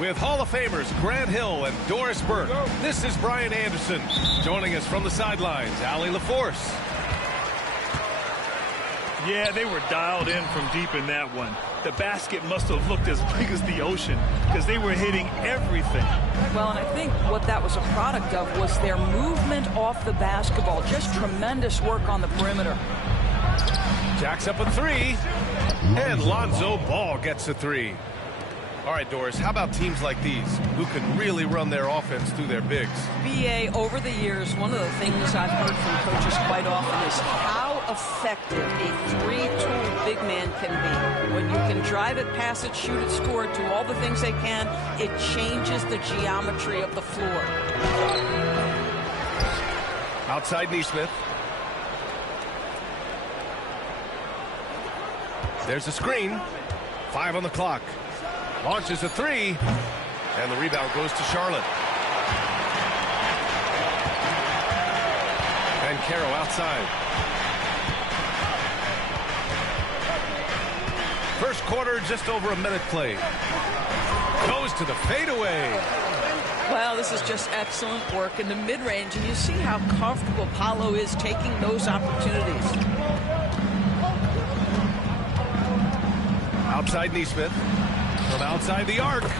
With Hall of Famers Grant Hill and Doris Burke, this is Brian Anderson. Joining us from the sidelines, Allie LaForce. Yeah, they were dialed in from deep in that one. The basket must have looked as big as the ocean because they were hitting everything. Well, and I think what that was a product of was their movement off the basketball. Just tremendous work on the perimeter. Jacks up a three, and Lonzo Ball gets a three. All right, Doris, how about teams like these who can really run their offense through their bigs? BA, over the years, one of the things I've heard from coaches quite often is how effective a three-tool big man can be. When you can drive it, pass it, shoot it, score it, do all the things they can, it changes the geometry of the floor. Outside Nesmith. There's a screen. 5 on the clock. Launches a three, and the rebound goes to Charlotte. And Caro outside. First quarter, just over a minute played. Goes to the fadeaway. Well, this is just excellent work in the mid-range, and you see how comfortable Paolo is taking those opportunities. Outside Nesmith. From outside the arc.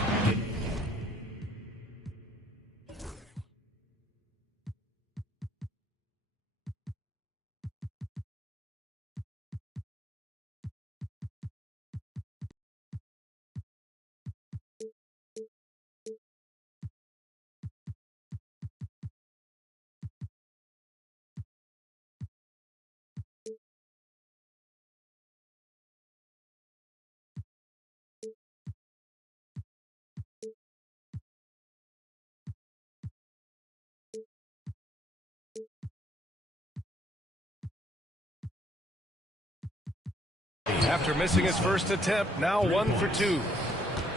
After missing his first attempt, now 1 for 2.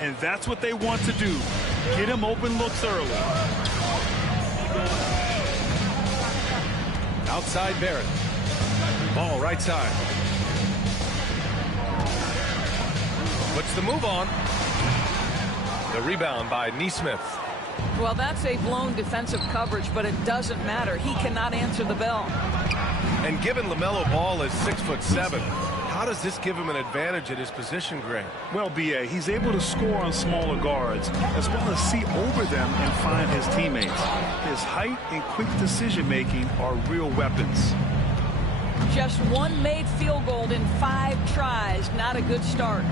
And that's what they want to do. Get him open looks early. Outside Barrett. Ball right side. Puts the move on. The rebound by Nesmith. Well, that's a blown defensive coverage, but it doesn't matter. He cannot answer the bell. And given LaMelo Ball is 6'7", how does this give him an advantage at his position, Grant? Well, B.A., he's able to score on smaller guards, as well as see over them and find his teammates. His height and quick decision-making are real weapons. Just one made field goal in 5 tries. Not a good start.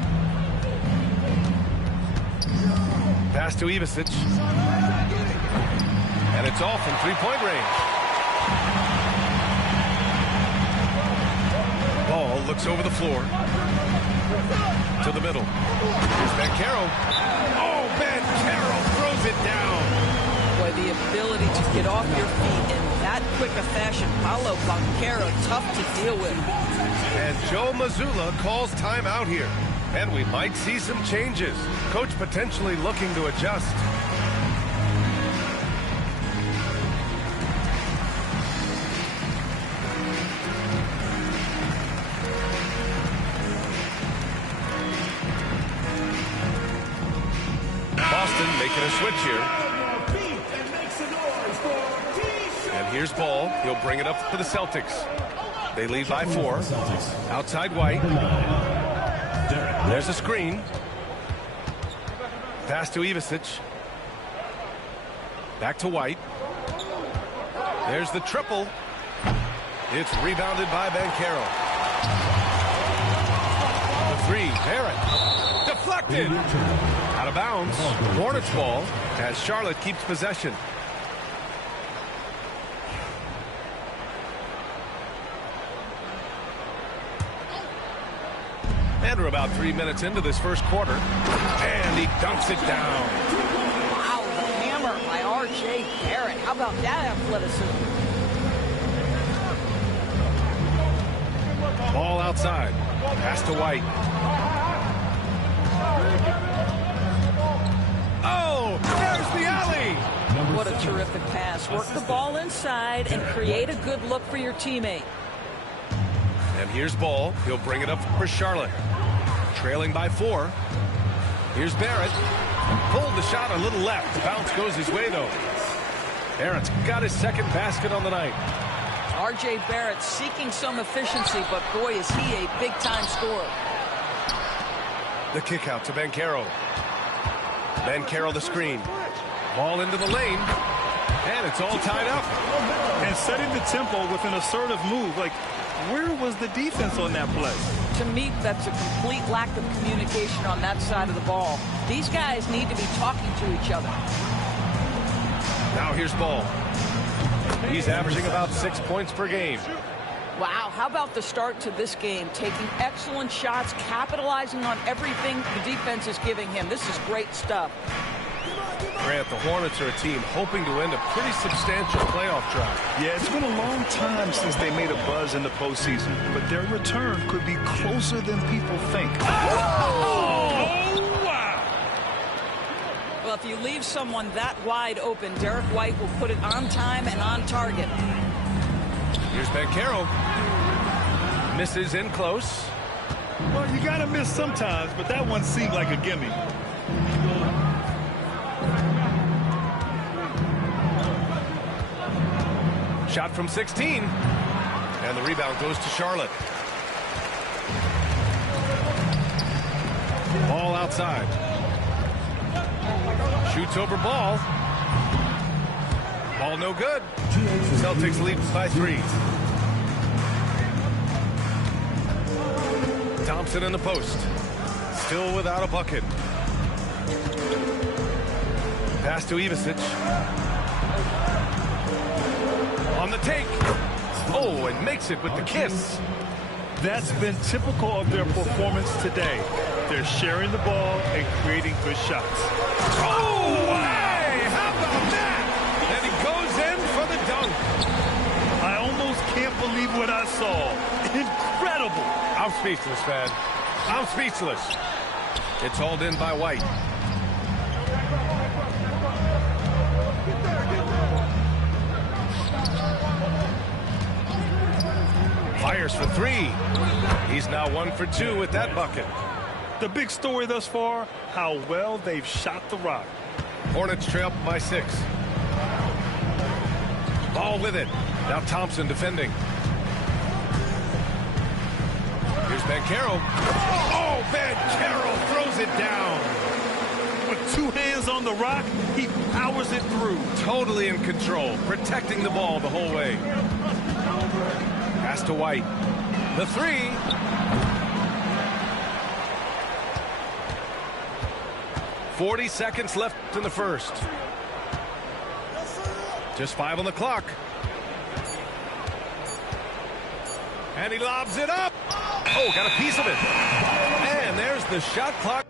Pass to Ivasic. And it's off from three-point range. looks over the floor. To the middle. Here's Banchero. Oh, Banchero throws it down. Boy, the ability to get off your feet in that quick a fashion. Paolo Banchero, tough to deal with. And Joe Mazzulla calls timeout here. And we might see some changes. Coach potentially looking to adjust. Boston making a switch here. And here's Ball. He'll bring it up for the Celtics. They lead by 4. Outside White. There's a screen. Pass to Ivicic. Back to White. There's the triple. It's rebounded by Banchero. The 3, Barrett. Deflected. Out of bounds. Hornets ball as Charlotte keeps possession. And we're about 3 minutes into this first quarter. And he dunks it down. Wow, the hammer by R.J. Barrett. How about that athleticism? Ball outside. Pass to White. Oh, there's the alley. What a terrific pass. Work the ball inside and create a good look for your teammate. And here's Ball. He'll bring it up for Charlotte. Trailing by 4. Here's Barrett. Pulled the shot a little left. The bounce goes his way, though. Barrett's got his second basket on the night. R.J. Barrett seeking some efficiency, but boy, is he a big-time scorer. The kick out to Banchero. Banchero the screen. Ball into the lane. And it's all tied up. And setting the tempo with an assertive move. Like, where was the defense on that play? To me, that's a complete lack of communication on that side of the ball. These guys need to be talking to each other. Now here's Ball. He's averaging about 6 points per game. Wow, how about the start to this game? Taking excellent shots, capitalizing on everything the defense is giving him. This is great stuff. Grant, the Hornets are a team hoping to end a pretty substantial playoff drive. Yeah, it's been a long time since they made a buzz in the postseason, but their return could be closer than people think. Oh, wow! Well, if you leave someone that wide open, Derek White will put it on time and on target. Here's Banchero. Misses in close. Well, you got to miss sometimes, but that one seemed like a gimme. Shot from 16. And the rebound goes to Charlotte. Ball outside. Shoots over Ball. Ball no good. Celtics lead by 3. Thompson in the post. Still without a bucket. Pass to Ivicic. On the take. Oh, and makes it with the kiss. That's been typical of their performance today. They're sharing the ball and creating good shots. Oh, hey! How about that? And he goes in for the dunk. I almost can't believe what I saw. Incredible. I'm speechless, man. I'm speechless. It's hauled in by White. Fires for 3. He's now 1 for 2 with that bucket. The big story thus far, how well they've shot the rock. Hornets trail by 6. Ball with it. Now Thompson defending. Here's Banchero. Oh, Banchero throws it down. With 2 hands on the rock, he powers it through. Totally in control, protecting the ball the whole way. Pass to White. The 3. .40 seconds left in the first. Just 5 on the clock. And he lobs it up. Oh, got a piece of it. And there's the shot clock.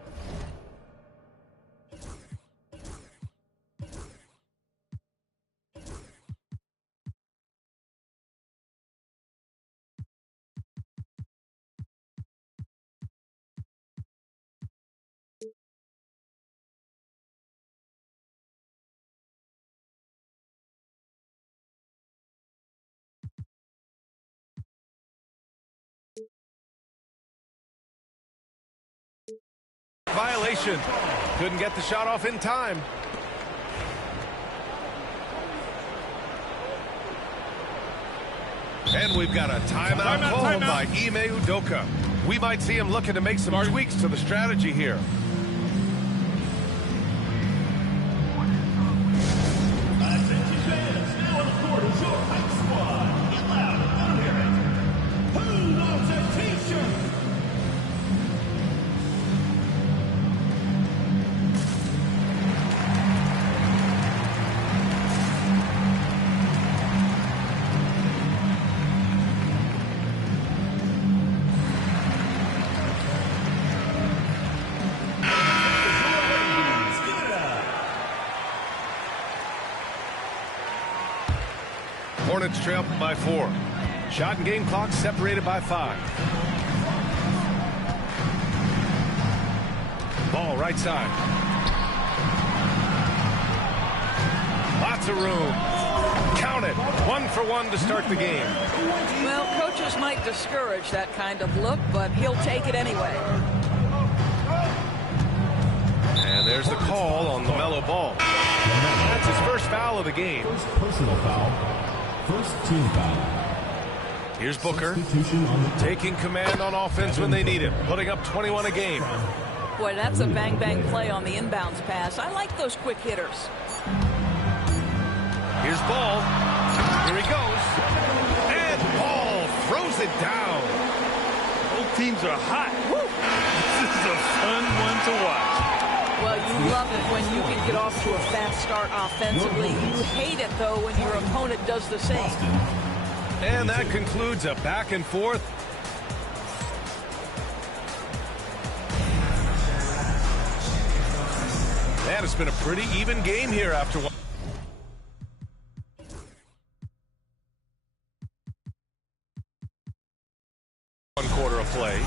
Violation. Couldn't get the shot off in time. And we've got a timeout called by Ime Udoka. We might see him looking to make some tweaks to the strategy here. Hornets trail by 4. Shot and game clock separated by 5. Ball right side. Lots of room. Count it. 1 for 1 to start the game. Well, coaches might discourage that kind of look, but he'll take it anyway. And there's the call on the mellow ball. That's his first foul of the game. First personal foul. First team foul. Here's Booker taking command on offense when they need it, putting up 21 a game. Boy, that's a bang-bang play on the inbounds pass. I like those quick hitters. Here's Ball. Here he goes. And Ball throws it down. Both teams are hot. Woo. This is a fun one to watch. Well, you love it when you can get off to a fast start offensively. You hate it, though, when your opponent does the same. And that concludes a back and forth. Man, it's been a pretty even game here after one quarter of play.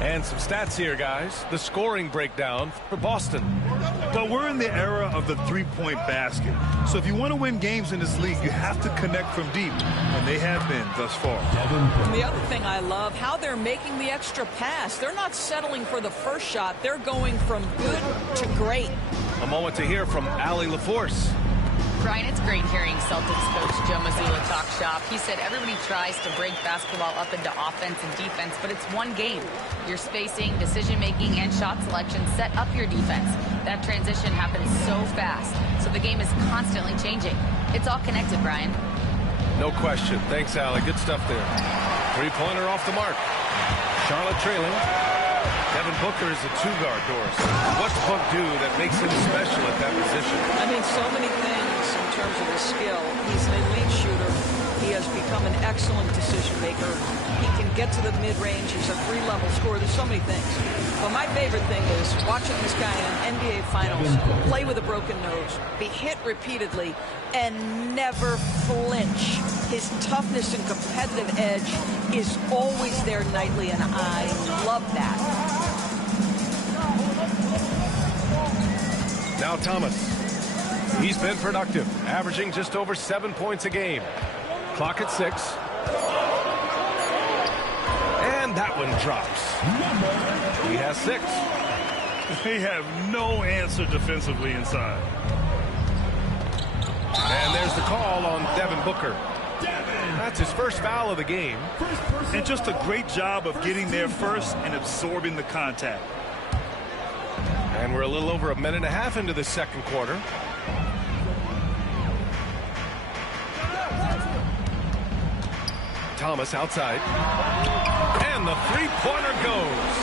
And some stats here, guys. The scoring breakdown for Boston. But we're in the era of the three-point basket. So if you want to win games in this league, you have to connect from deep. And they have been thus far. And the other thing I love, how they're making the extra pass. They're not settling for the first shot. They're going from good to great. A moment to hear from Allie LaForce. Brian, it's great hearing Celtics coach Joe Mazzulla talk shop. He said everybody tries to break basketball up into offense and defense, but it's one game. Your spacing, decision-making, and shot selection set up your defense. That transition happens so fast, so the game is constantly changing. It's all connected, Brian. No question. Thanks, Allie. Good stuff there. Three-pointer off the mark. Charlotte trailing. Devin Booker is a two-guard, Doris. What's Book do that makes him special at that position? I mean, so many things in terms of his skill. He's an elite shooter. He has become an excellent decision maker. He can get to the mid-range. He's a three-level scorer. There's so many things. But my favorite thing is watching this guy in NBA Finals play with a broken nose, be hit repeatedly, and never flinch. His toughness and competitive edge is always there nightly, and I love that. Now Thomas. He's been productive, averaging just over 7 points a game. Clock at 6. And that one drops. He has 6. They have no answer defensively inside. And there's the call on Devin Booker. That's his first foul of the game. And just a great job of getting there first and absorbing the contact. And we're a little over a minute and a half into the second quarter. Thomas outside. And the three-pointer goes.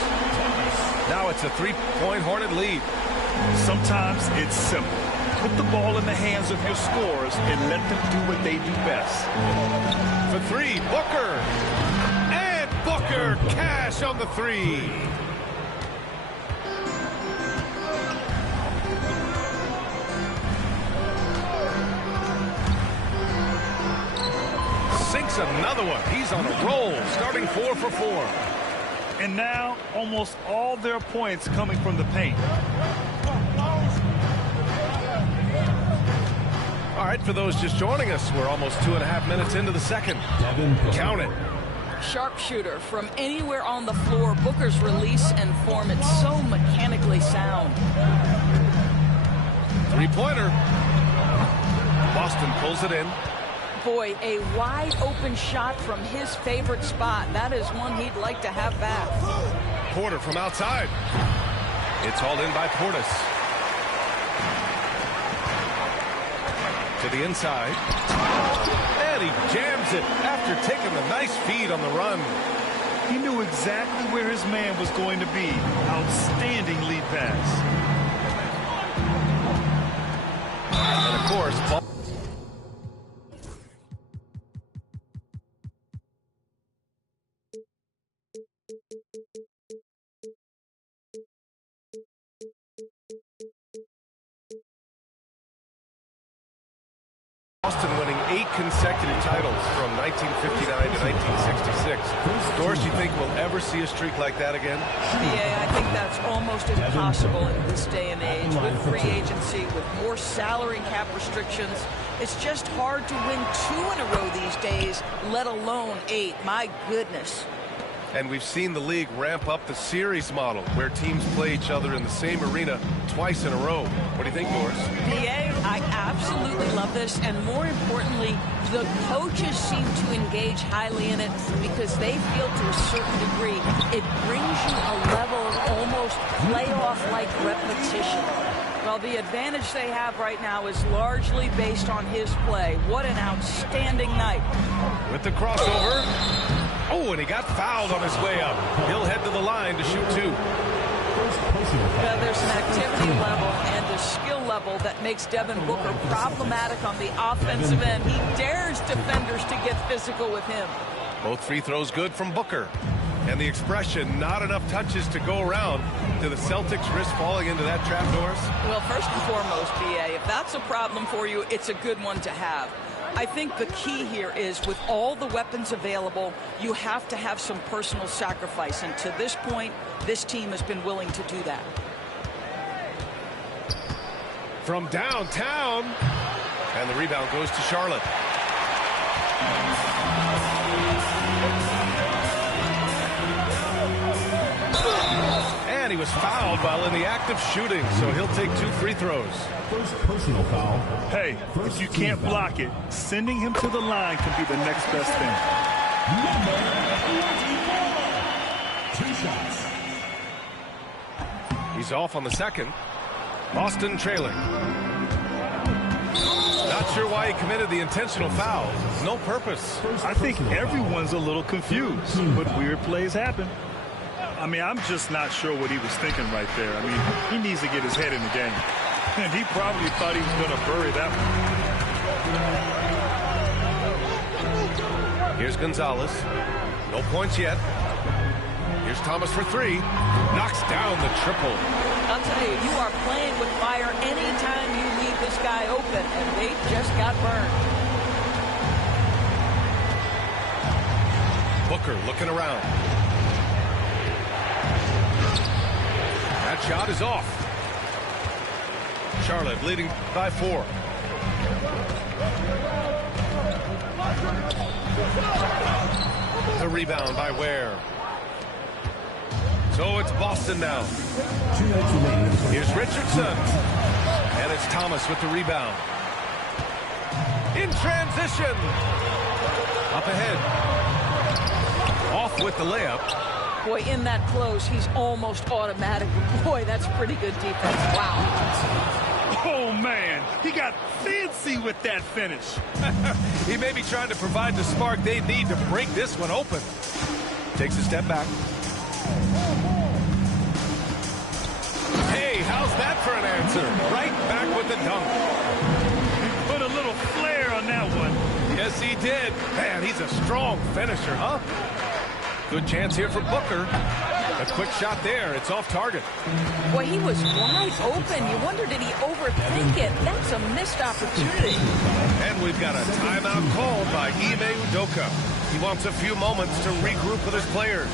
Now it's a three-point Hornet lead. Sometimes it's simple. Put the ball in the hands of your scorers and let them do what they do best. For three, Booker. And Booker, cash on the three. Sinks another one. He's on a roll, starting 4 for 4. And now, almost all their points coming from the paint. All right, for those just joining us, we're almost 2.5 minutes into the second. Count it. Sharpshooter from anywhere on the floor. Booker's release and form, it's so mechanically sound. Three-pointer. Boston pulls it in. Boy, a wide open shot from his favorite spot. That is one he'd like to have back. Porter from outside. It's hauled in by Portis. To the inside. And he jams it after taking the nice feed on the run. He knew exactly where his man was going to be. Outstanding lead pass. And of course, ball. Boston winning 8 consecutive titles from 1959 to 1966. Doris, you think we'll ever see a streak like that again? Yeah, I think that's almost impossible in this day and age. With free agency, with more salary cap restrictions, it's just hard to win 2 in a row these days, let alone 8. My goodness. And we've seen the league ramp up the series model where teams play each other in the same arena twice in a row. What do you think, Doris? PA, I absolutely love this, and more importantly, the coaches seem to engage highly in it because they feel to a certain degree it brings you a level of almost playoff-like repetition. Well, the advantage they have right now is largely based on his play. What an outstanding night. With the crossover. Oh, and he got fouled on his way up. He'll head to the line to shoot 2. There's an activity level and a skill level that makes Devin Booker problematic on the offensive end. He dares defenders to get physical with him. Both free throws good from Booker. And the expression, not enough touches to go around. Do the Celtics risk falling into that trap, Doris? Well, first and foremost, BA, if that's a problem for you, it's a good one to have. I think the key here is with all the weapons available, you have to have some personal sacrifice. And to this point, this team has been willing to do that. From downtown. And the rebound goes to Charlotte. And he was fouled while in the act of shooting, so he'll take 2 free throws. First personal foul. Hey, if you can't block it, sending him to the line can be the next best thing. Number 24. 2 shots. He's off on the second. Boston trailing. Not sure why he committed the intentional foul. No purpose. I think everyone's a little confused, but weird plays happen. I mean, I'm just not sure what he was thinking right there. I mean, he needs to get his head in the game. And he probably thought he was going to bury that one. Here's Gonzalez. No points yet. Here's Thomas for 3. Knocks down the triple. I'll tell you, you are playing with fire anytime you leave this guy open, and they just got burned. Booker looking around. That shot is off. Charlotte leading by 4. The rebound by Ware. So it's Boston now. Here's Richardson. And it's Thomas with the rebound. In transition. Up ahead. Off with the layup. Boy, in that close, he's almost automatic. Boy, that's pretty good defense. Wow. Oh, man. He got fancy with that finish. He may be trying to provide the spark they need to break this one open. Takes a step back. Hey, how's How's that for an answer? Right back with the dunk. Put a little flair on that one. Yes, he did. Man, he's a strong finisher, huh? Good chance here for Booker. A quick shot there. It's off target. Boy, he was wide open. You wonder, did he overthink it? That's a missed opportunity. And we've got a timeout called by Ime Udoka. He wants a few moments to regroup with his players.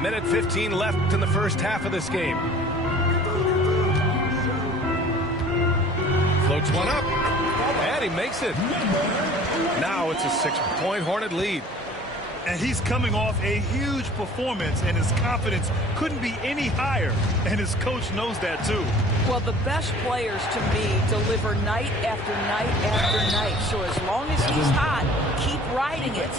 Minute 15 left in the first half of this game. Floats one up, and he makes it. Now it's a 6-point Hornet lead. And he's coming off a huge performance, and his confidence couldn't be any higher. And his coach knows that, too. Well, the best players, to me, deliver night after night after night. So as long as he's hot, keep riding it.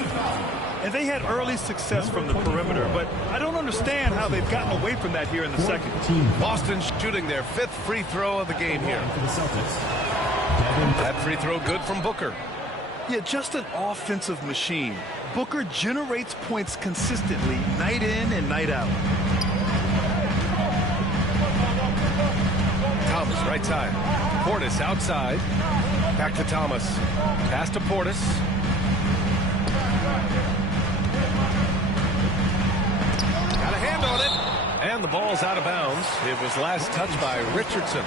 And they had early success from the perimeter, but I don't understand how they've gotten away from that here in the second. Boston shooting their 5th free throw of the game here. That free throw good from Booker. Yeah, just an offensive machine. Booker generates points consistently, night in and night out. Thomas, right side. Portis outside. Back to Thomas. Pass to Portis. Got a hand on it. And the ball's out of bounds. It was last touched by Richardson.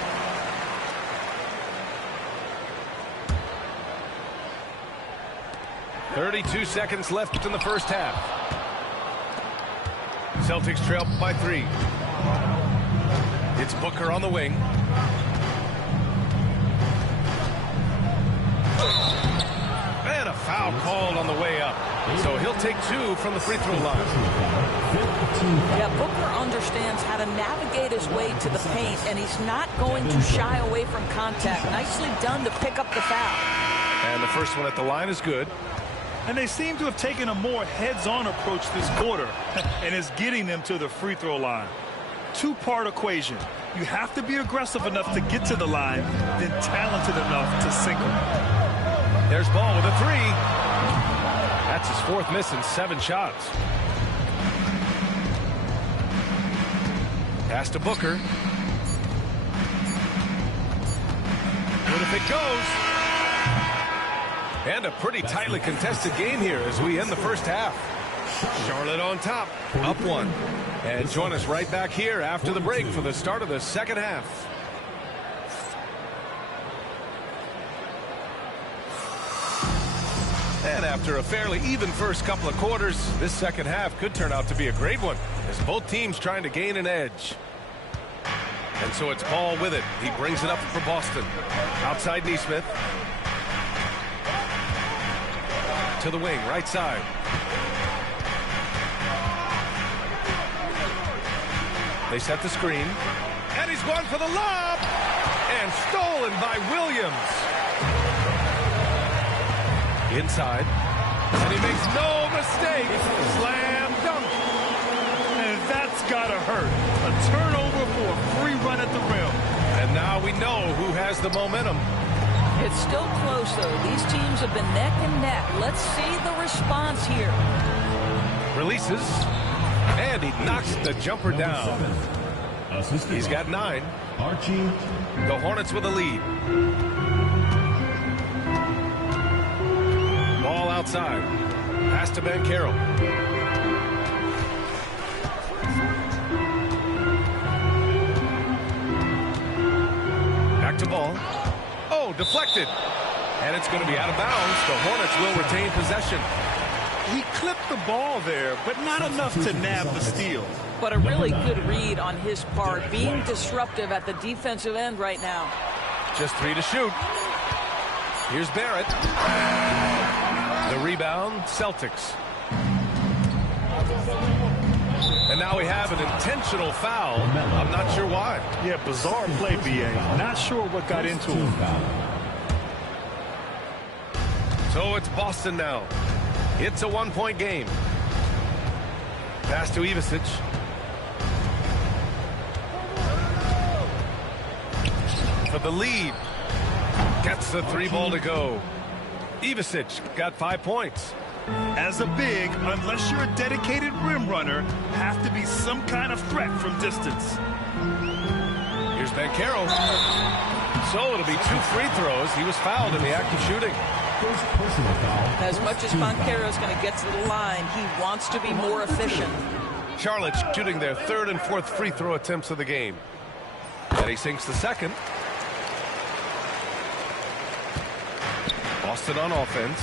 .32 seconds left in the first half. Celtics trail by 3. It's Booker on the wing. And a foul called on the way up. So he'll take 2 from the free throw line. Yeah, Booker understands how to navigate his way to the paint, and he's not going to shy away from contact. Nicely done to pick up the foul. And the first one at the line is good. And they seem to have taken a more heads-on approach this quarter, and it's getting them to the free throw line. Two-part equation. You have to be aggressive enough to get to the line, then talented enough to sink them. There's Ball with a 3. That's his 4th miss in 7 shots. Pass to Booker. What if it goes? And a pretty tightly contested game here as we end the first half. Charlotte on top, up 1. And join us right back here after the break for the start of the second half. And after a fairly even first couple of quarters, this second half could turn out to be a great one as both teams trying to gain an edge. And so it's Ball with it. He brings it up for Boston. Outside Nesmith. To the wing, right side. They set the screen. And he's going for the lob. And stolen by Williams. Inside. And he makes no mistake. Slam dunk. And that's got to hurt. A turnover for a free run at the rim. And now we know who has the momentum. It's still close, though. These teams have been neck and neck. Let's see the response here. Releases. And he knocks the jumper down. He's got 9. Archie. The Hornets with a lead. Ball outside. Pass to Ben Carroll. Back to Ball. Oh, deflected. And it's going to be out of bounds. The Hornets will retain possession. He clipped the ball there, but not enough to nab the steal. But a really good read on his part, being disruptive at the defensive end right now. Just 3 to shoot. Here's Barrett. The rebound, Celtics. And now we have an intentional foul. I'm not sure why. Yeah, bizarre play, B.A. Not sure what got into him. So it's Boston now. It's a 1-point game. Pass to Ivisic. For the lead. Gets the 3-ball to go. Ivisic got 5 points. As a big, unless you're a dedicated rim runner, have to be some kind of threat from distance. Here's Banchero. So it'll be 2 free throws. He was fouled in the act of shooting. First personal foul. As much as Banchero is going to get to the line, he wants to be more efficient. Charlotte shooting their 3rd and 4th free throw attempts of the game. And he sinks the second. Boston on offense.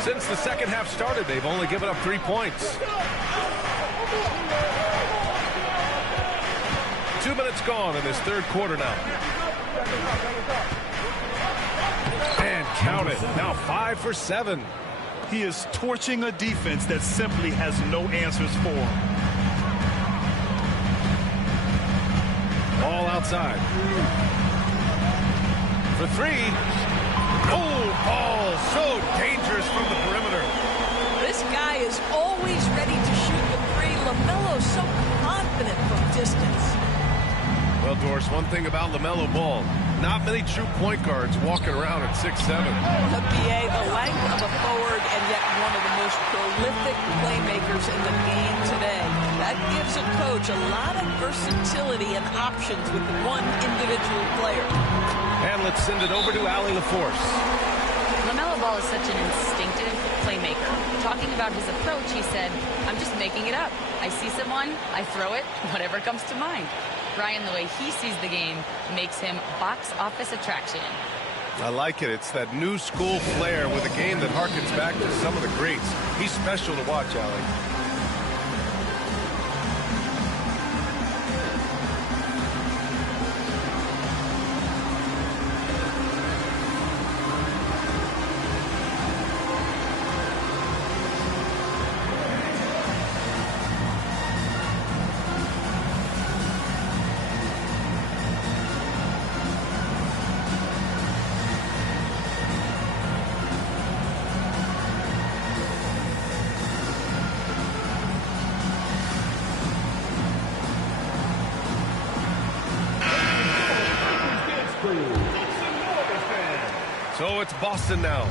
Since the second half started, they've only given up 3 points. 2 minutes gone in this 3rd quarter now. And count it. Now 5 for 7. He is torching a defense that simply has no answers for him. Ball outside. For 3. Oh, ball so dangerous from the perimeter. This guy is always ready to shoot the 3. LaMelo's so confident from distance. Well, Doris, one thing about LaMelo Ball, not many true point guards walking around at 6'7". The BA, the length of a forward, and yet one of the most prolific playmakers in the game today. That gives a coach a lot of versatility and options with one individual player. And let's send it over to Allie LaForce. LaMelo Ball is such an instinctive playmaker. Talking about his approach, he said, I'm just making it up. I see someone, I throw it, whatever comes to mind. Ryan, the way he sees the game makes him box office attraction. I like it. It's that new school flair with a game that harkens back to some of the greats. He's special to watch, Allie. So it's Boston now.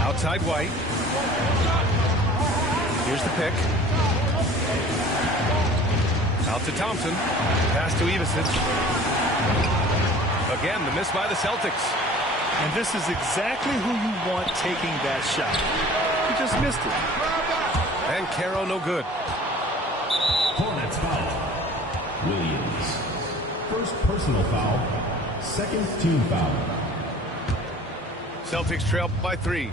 Outside White. Here's the pick. Out to Thompson. Pass to Ivisic. Again, the miss by the Celtics. And this is exactly who you want taking that shot. He just missed it. And Caro no good. Hornets foul. Williams. First personal foul. Second team foul. Celtics trail by 3.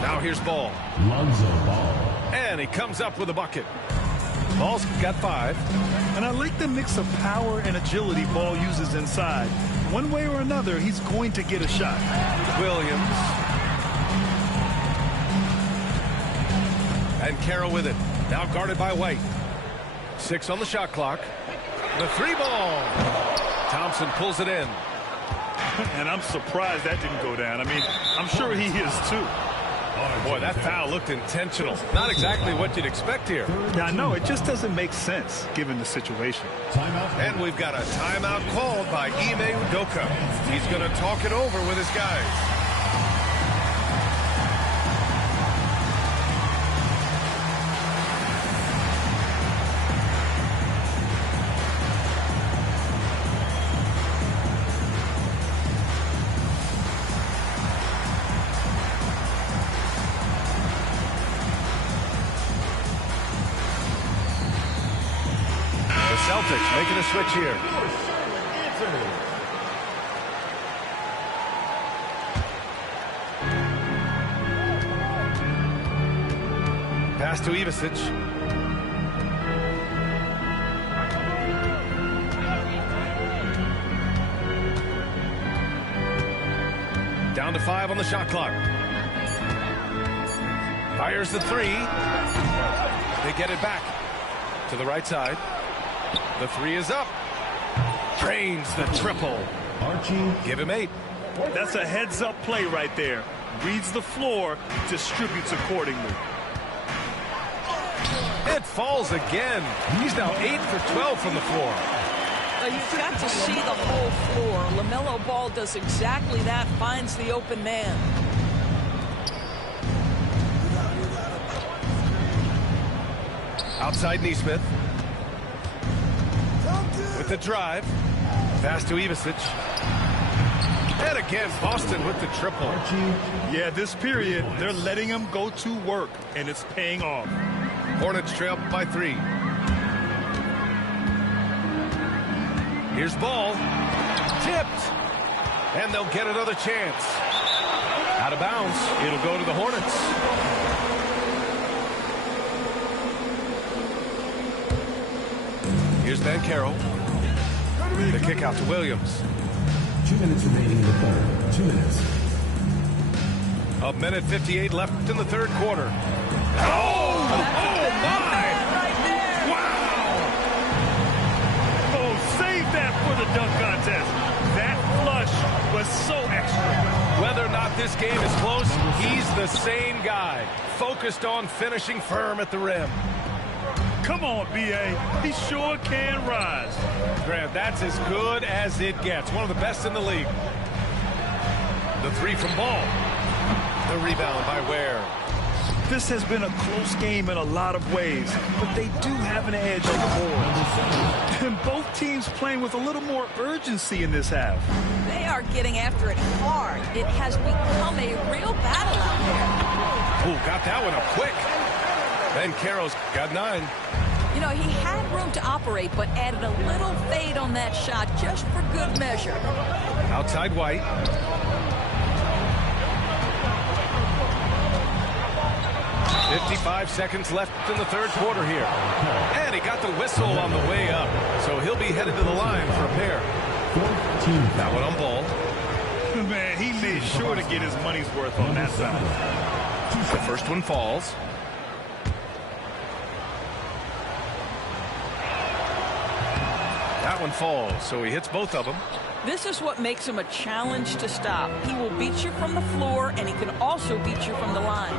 Now here's Ball. Lonzo Ball. And he comes up with a bucket. Ball's got 5. And I like the mix of power and agility Ball uses inside. One way or another, he's going to get a shot. Williams. And Caro with it. Now guarded by White. 6 on the shot clock. The 3-ball. Thompson pulls it in. And I'm surprised that didn't go down. I mean, I'm sure he is too. Oh, boy, that foul looked intentional. Not exactly what you'd expect here. Yeah, I know. It just doesn't make sense given the situation. Timeout. And we've got a timeout called by Ime Udoka. He's going to talk it over with his guys. Celtics making a switch here. Pass to Ivasic. Down to 5 on the shot clock. Fires the 3. They get it back to the right side. The 3 is up. Drains the triple. Archie. Give him 8. That's a heads-up play right there. Reads the floor, distributes accordingly. It falls again. He's now 8 for 12 from the floor. You've got to see the whole floor. LaMelo Ball does exactly that, finds the open man. Outside Nesmith. With the drive. Pass to Ivasic. And again, Boston with the triple. Yeah, this period, they're letting him go to work, and it's paying off. Hornets trail by 3. Here's Ball. Tipped. And they'll get another chance. Out of bounds. It'll go to the Hornets. Here's Ben Carroll. The kick out to Williams. 2 minutes remaining in the third. 2 minutes. A minute 58 left in the third quarter. Oh my! Wow! Oh, save that for the dunk contest. That flush was so extra. Whether or not this game is close, he's the same guy. Focused on finishing firm at the rim. Come on, B.A. He sure can rise. Grant, that's as good as it gets. One of the best in the league. The 3 from Ball. The rebound by Ware. This has been a close game in a lot of ways, but they do have an edge on the board. And both teams playing with a little more urgency in this half. They are getting after it hard. It has become a real battle out there. Oh, got that one up quick. Ben Carroll's got 9. You know, he had room to operate, but added a little fade on that shot just for good measure. Outside White. "55 seconds left in the third quarter here. And he got the whistle on the way up. So he'll be headed to the line for a pair. That one on Ball. Man, he made sure to get his money's worth on that side. The first one falls. That one falls, so he hits both of them. This is what makes him a challenge to stop. He will beat you from the floor, and he can also beat you from the line.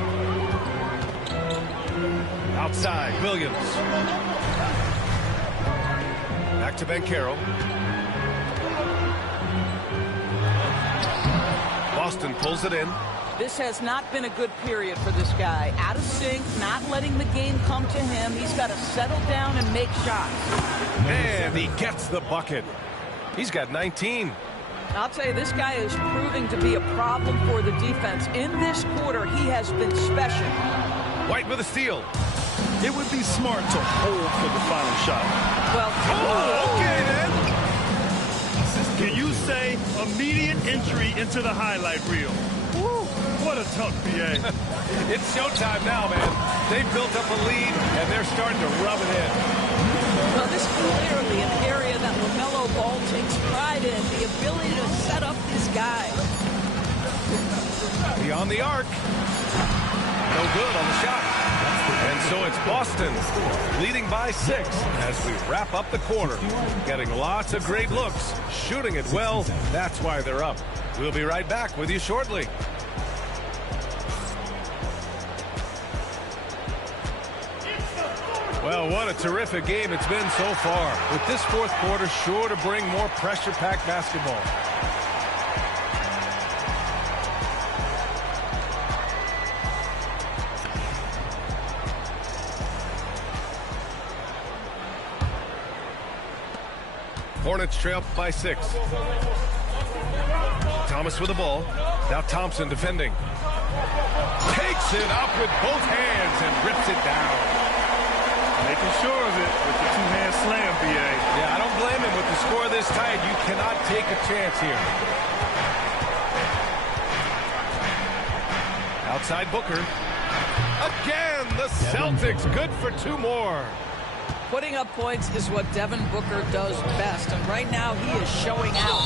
Outside, Williams. Back to Ben Carroll. Boston pulls it in. This has not been a good period for this guy. Out of sync, not letting the game come to him. He's got to settle down and make shots. And he gets the bucket. He's got 19. I'll tell you, this guy is proving to be a problem for the defense. In this quarter, he has been special. White with a steal. It would be smart to hold for the final shot. Well, Oh, okay then. Can you say immediate entry into the highlight reel? Woo, what a tough BA. It's showtime now, man. They've built up a lead, and they're starting to rub it in. well, this is clearly an area that LaMelo Ball takes pride in, the ability to set up his guys. Beyond the arc. No good on the shot. And so it's Boston leading by 6 as we wrap up the quarter. Getting lots of great looks, shooting it well. That's why they're up. We'll be right back with you shortly. Well, what a terrific game it's been so far. With this fourth quarter sure to bring more pressure-packed basketball. Hornets trail by 6. Thomas with the ball. Now Thompson defending. Takes it up with both hands and rips it down. Making sure of it with the two-hand slam, B.A. Yeah, I don't blame him. With the score this tight, you cannot take a chance here. Outside Booker. Again, the Celtics good for 2 more. Putting up points is what Devin Booker does best, and right now he is showing out.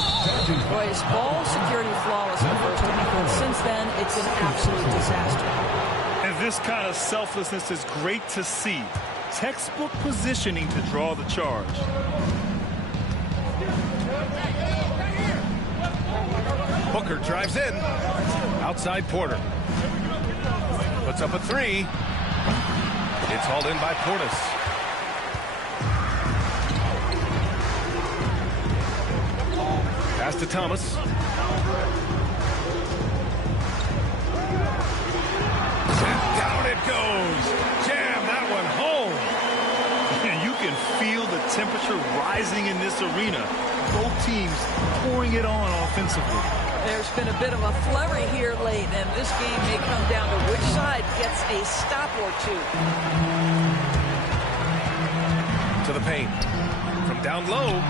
Boy, his ball security flawless in the first inning, but since then it's an absolute disaster. And this kind of selflessness is great to see. Textbook positioning to draw the charge. Booker drives in. Outside Porter. Puts up a 3. It's hauled in by Portis. Pass to Thomas. And down it goes. Jam that one home. And you can feel the temperature rising in this arena. Both teams pouring it on offensively. There's been a bit of a flurry here late, and this game may come down to which side gets a stop or 2. To the paint. From down low.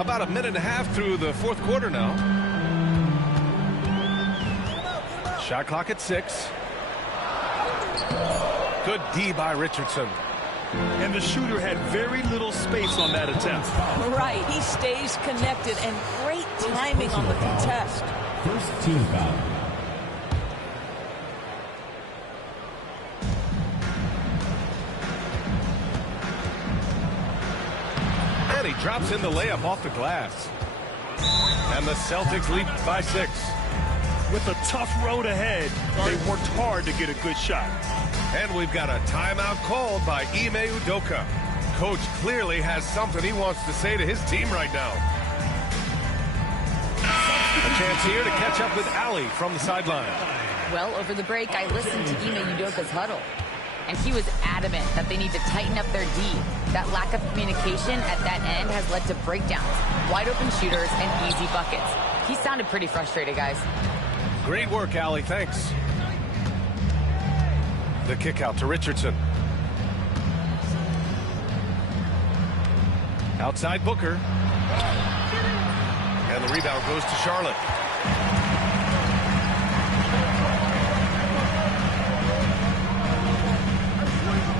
About a minute and a half through the 4th quarter now. Shot clock at 6. Good D by Richardson. And the shooter had very little space on that attempt. Right, he stays connected, and great timing on the contest. First team foul. And he drops in the layup off the glass. And the Celtics lead by 6. With a tough road ahead, they worked hard to get a good shot. And we've got a timeout called by Ime Udoka. Coach clearly has something he wants to say to his team right now. A chance here to catch up with Allie from the sideline. Well, over the break, I listened to Ime Udoka's huddle, and he was adamant that they need to tighten up their D. That lack of communication at that end has led to breakdowns, wide open shooters, and easy buckets. He sounded pretty frustrated, guys. Great work, Allie. Thanks. The kick out to Richardson. Outside Booker. And the rebound goes to Charlotte.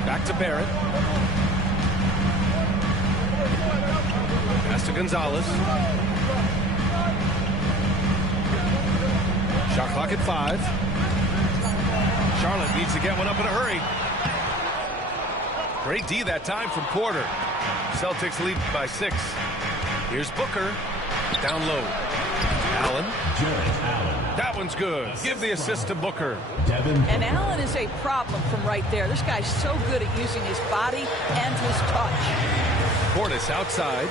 Back to Barrett. Pass to Gonzalez. Shot clock at 5. Charlotte needs to get one up in a hurry. Great D that time from Porter. Celtics lead by 6. Here's Booker. Down low. Allen. That one's good. Give the assist to Booker. And Allen is a problem from right there. This guy's so good at using his body and his touch. Portis outside.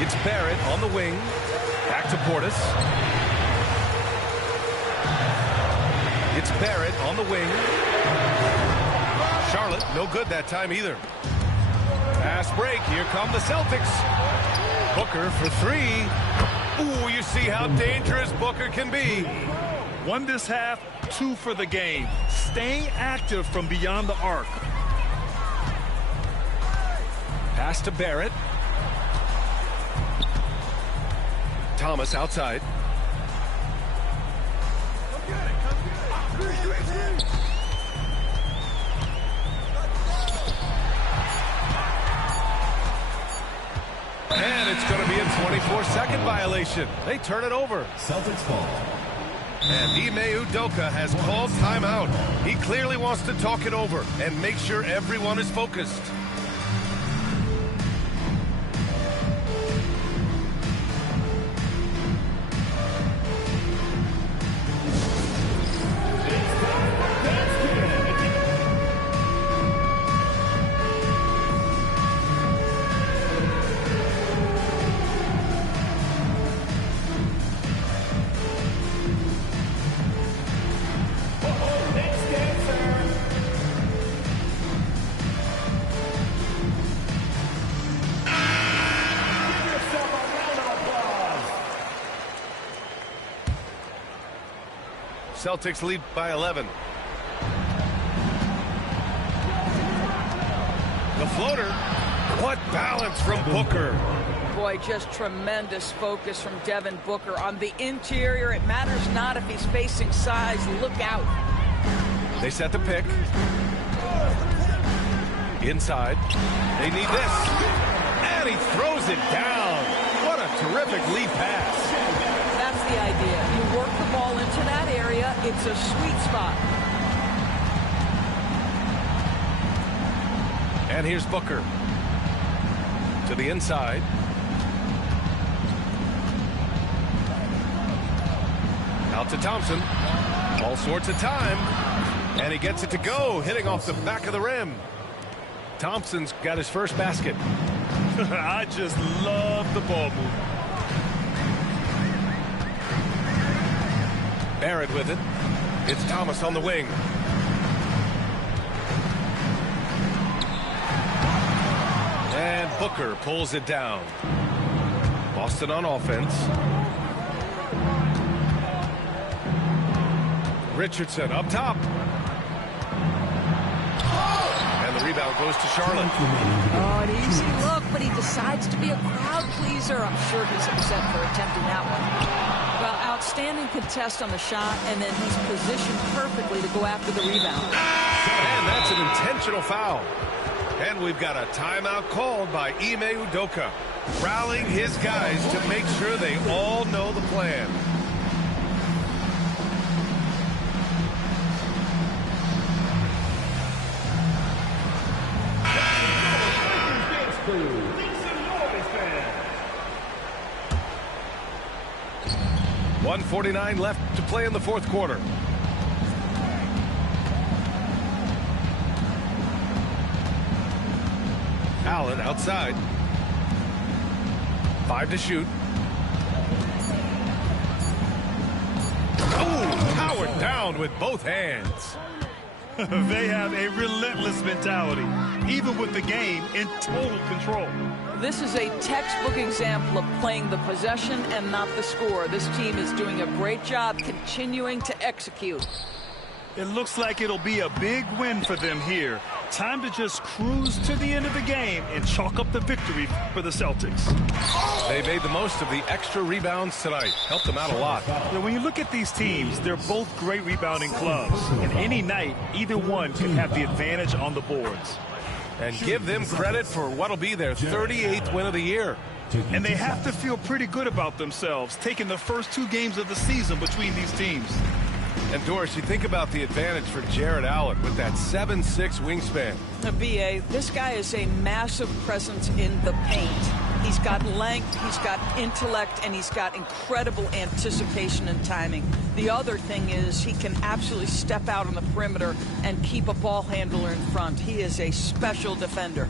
It's Barrett on the wing. Back to Portis. It's Barrett on the wing. Charlotte, no good that time either. Fast break. Here come the Celtics. Booker for 3. Ooh, you see how dangerous Booker can be. 1 this half, 2 for the game. Staying active from beyond the arc. Pass to Barrett. Thomas outside. And it's going to be a 24-second violation. They turn it over. Celtics ball. And Ime Udoka has called timeout. He clearly wants to talk it over and make sure everyone is focused. Celtics lead by 11. The floater. What balance from Booker. Boy, just tremendous focus from Devin Booker on the interior. It matters not if he's facing size. Look out. They set the pick. Inside. They need this. And he throws it down. What a terrific lead pass. That's the idea. You work the ball into that area. It's a sweet spot. And here's Booker. To the inside. Out to Thompson. All sorts of time. And he gets it to go, hitting off the back of the rim. Thompson's got his first basket. I just love the ball move. Barrett with it. It's Thomas on the wing. And Booker pulls it down. Boston on offense. Richardson up top. And the rebound goes to Charlotte. Oh, an easy look, but he decides to be a crowd pleaser. I'm sure he's upset for attempting that one. Well, outstanding contest on the shot, and then he's positioned perfectly to go after the rebound. And that's an intentional foul. And we've got a timeout called by Ime Udoka, rallying his guys to make sure they all know the plan. .149 left to play in the fourth quarter. Allen outside. 5 to shoot. Oh, powered down with both hands. They have a relentless mentality, even with the game in total control. This is a textbook example of playing the possession and not the score. This team is doing a great job continuing to execute. It looks like it'll be a big win for them here. Time to just cruise to the end of the game and chalk up the victory for the Celtics. They made the most of the extra rebounds tonight. Helped them out a lot. Now, when you look at these teams, they're both great rebounding clubs. And any night, either one can have the advantage on the boards. And give them credit for what'll be their 38th win of the year. And they have to feel pretty good about themselves, taking the first 2 games of the season between these teams. And Doris, you think about the advantage for Jared Allen with that 7'6" wingspan. B.A., this guy is a massive presence in the paint. He's got length, he's got intellect, and he's got incredible anticipation and timing. The other thing is he can absolutely step out on the perimeter and keep a ball handler in front. He is a special defender.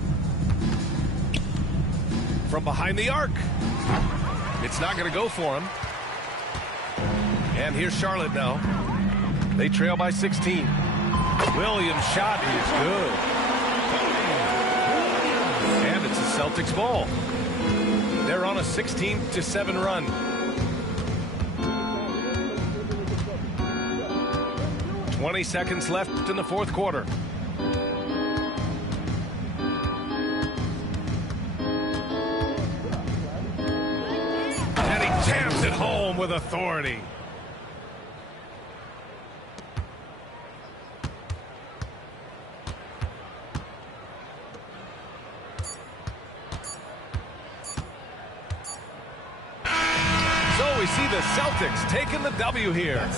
From behind the arc. It's not going to go for him. And here's Charlotte now. They trail by 16. Williams' shot is good. And it's a Celtics ball. They're on a 16-7 run. .20 seconds left in the fourth quarter. And he jams it home with authority. We see the Celtics taking the W here.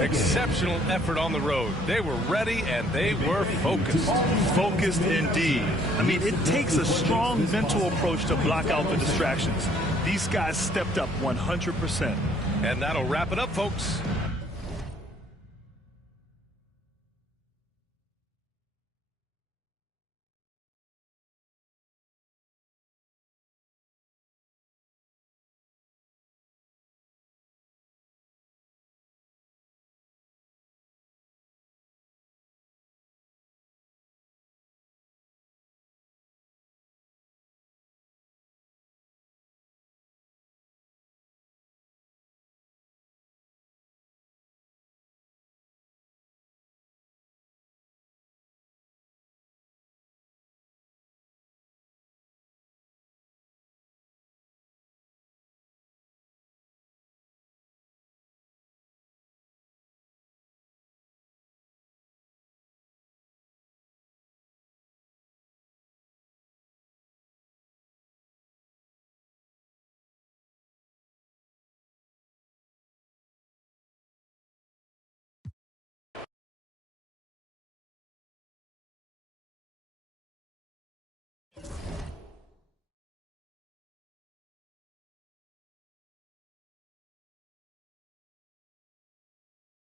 Exceptional effort on the road. They were ready and they were focused. Focused indeed. I mean, it takes a strong mental approach to block out the distractions. These guys stepped up 100%. And that'll wrap it up, folks.